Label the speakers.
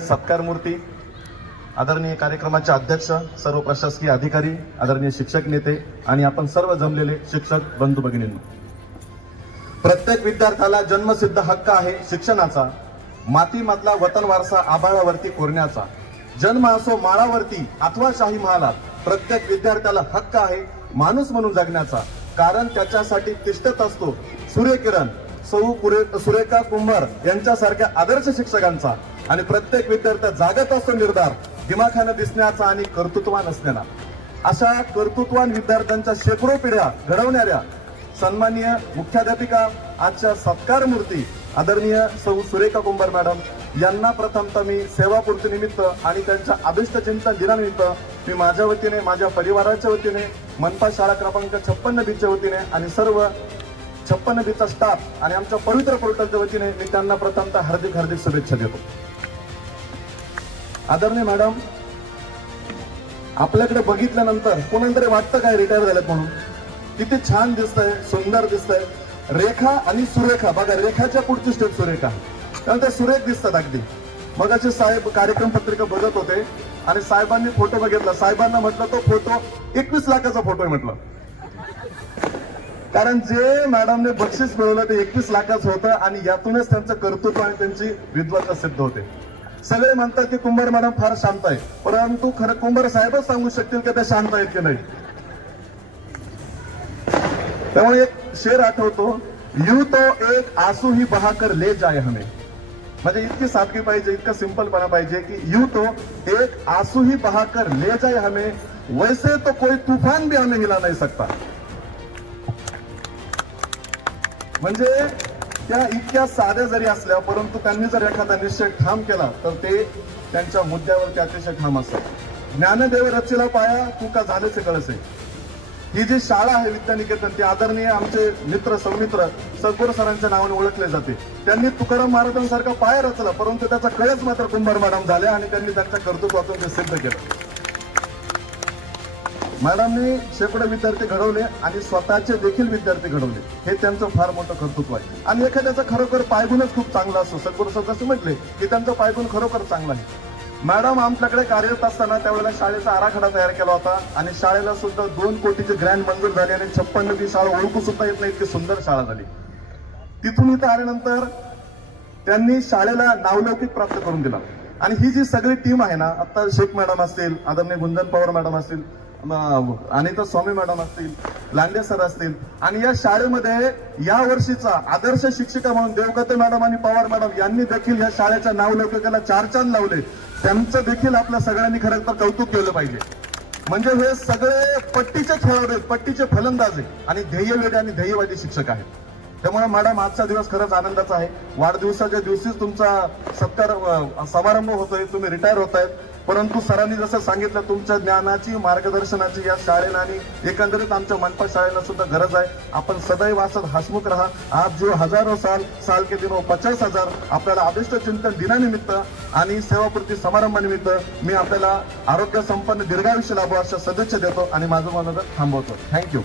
Speaker 1: सत्कार मूर्ती आदरणीय कार्यक्रमाचे अध्यक्ष सर्व प्रशासकीय अधिकारी आदरणीय शिक्षक नेते आणि आपण सर्व जमलेले शिक्षक बंधू भगिनींनो. प्रत्येक विद्यार्थ्याला जन्मसिद्ध हक्क आहे शिक्षणाचा मातीमधला वतन वारसा आभाळावरती कोरण्याचा. जन्म असो माळावरती अथवा शाही महालात प्रत्येक विद्यार्थ्याला हक्क आहे माणूस म्हणून जगण्याचा. कारण त्याच्यासाठी तिष्ठत असतो सूर्यकिरण सौ पुरे- सुरेखा कुंभार यांच्यासारख्या आदर्श शिक्षकांचा. आणि प्रत्येक विद्यार्थ्या जागत असतो निर्धार दिमाखानं दिसण्याचा आणि कर्तृत्वान असण्याला अशा कर्तृत्वान विद्यार्थ्यांच्या शेकडो पिढ्या घडवणाऱ्या सन्माननीय मुख्याध्यापिका आजच्या सत्कार मूर्ती आदरणीय सौ सुरेखा कुंभार मॅडम यांना प्रथमतः मी सेवापूर्ती निमित्त आणि त्यांच्या अभिष्ट चिंतन दिनानिमित्त मी माझ्या वतीने माझ्या परिवाराच्या वतीने मनपा शाळा क्रमांक छप्पन्न बीच्या वतीने आणि सर्व छप्पन्न बीचा स्टाफ आणि आमच्या पवित्र पोर्टलच्या वतीने मी त्यांना प्रथमतः हार्दिक हार्दिक शुभेच्छा देतो. आदरणीय मॅडम आपल्याकडे बघितल्यानंतर कोणाला तरी वाटतं काय रिटायर झाल्यात म्हणून? किती छान दिसतंय सुंदर दिसतंय. रेखा आणि सुरेखा बघा रेखाच्या पुढची स्टेप सुरेखा. कारण त्या सुरेख दिसतात अगदी. मगाचे साहेब कार्यक्रम पत्रिका बघत होते आणि साहेबांनी फोटो बघितला. साहेबांना म्हटलं तो फोटो एकवीस लाखाचा फोटो आहे म्हटलं. कारण जे मॅडमने बक्षीस मिळवलं ते एकवीस लाखाचं होतं आणि यातूनच त्यांचं कर्तृत्व आणि त्यांची विद्वत्ता सिद्ध होते. सगळे म्हणतात की कुंभार मॅडम फार शांत आहे. परंतु खरं कुंभार साहेबच सांगू शकतील की त्या शांत आहेत की नाही. त्यामुळे एक शेर आठवतो, यू तो एक आसू ही बहाकर ले जाय हमें. म्हणजे इतकी सादगी पाहिजे, इतका सिंपलपणा पाहिजे की यू तो एक आँसू ही बहाकर ले जाए हमें, वैसे तो कोई तूफ़ान भी हमें हिला नहीं सकता. म्हणजे त्या इतक्या साध्या जरी असल्या परंतु त्यांनी जर एखादा निश्चय ठाम केला तर ते त्यांच्या मुद्द्यावरती अतिशय ठाम असतात. ज्ञानदेव रचेला पाया तू का झालेच कळसे. ही जी शाळा आहे विद्यानिकेतन ती आदरणीय आमचे मित्र सौमित्र सद्गुरू सरांच्या नावाने ओळखले जाते. त्यांनी तुकाराम महाराजांसारखा पाय रचला परंतु त्याचा कळच मात्र कुंभार मॅडम झाले आणि त्यांनी त्यांच्या कर्तृत्वातून ते सिद्ध केलं. मॅडमने शेकडो विद्यार्थी घडवले आणि स्वतःचे देखील विद्यार्थी घडवले. हे त्यांचं फार मोठं कर्तृत्व आहे. आणि एखाद्याचं खरोखर पायगुणच खूप चांगला असतो. सद्गुरू सर म्हटले की त्यांचं पायगुण खरोखर चांगला आहे. मॅडम आमच्याकडे कार्यरत असताना त्यावेळेला शाळेचा आराखडा तयार केला होता आणि शाळेला सुद्धा दोन कोटीचे ग्रँड मंजूर झाले आणि छप्पन्न ती शाळा ओळखू सुद्धा येत नाही. इतकी सुंदर शाळा झाली. तिथून इथं आल्यानंतर त्यांनी शाळेला नावलौकिक प्राप्त करून दिला. आणि ही जी सगळी टीम आहे ना आता शेख मॅडम असतील आदरणीय गुंजन पवार मॅडम असतील अनिता स्वामी मॅडम असतील लांडे सर असतील आणि या शाळेमध्ये या वर्षीचा आदर्श शिक्षिका म्हणून देवगते मॅडम आणि पवार मॅडम यांनी देखील या शाळेच्या नावलौकिकाला चार चांद लावले. त्यांचं देखील आपल्या सगळ्यांनी खरं तर कौतुक केलं पाहिजे. म्हणजे हे सगळे पट्टीचे खेळाडू आहेत पट्टीचे फलंदाज आहे आणि ध्येयवेडे आणि ध्येयवादी शिक्षक आहेत. त्यामुळे मॅडम आजचा दिवस खरंच आनंदाचा आहे. वाढदिवसाच्या दिवशीच तुमचा सत्कार समारंभ होतोय तुम्ही रिटायर होत आहेत परंतु सरांनी जसं सांगितलं तुमच्या ज्ञानाची मार्गदर्शनाची या शाळेला आणि एकंदरीत आमच्या मनपा शाळेला सुद्धा गरज आहे. आपण सदैव असत हसमुख राहा. आज जो हजारो साल साल के दिनो पचास हजार आपल्याला अभिष्ट चिंतन दिनानिमित्त आणि सेवापूर्ती समारंभानिमित्त मी आपल्याला आरोग्य संपन्न दीर्घायुष्य लाभो अशा सदिच्छा देतो आणि माझं मनोगत थांबवतो. थँक्यू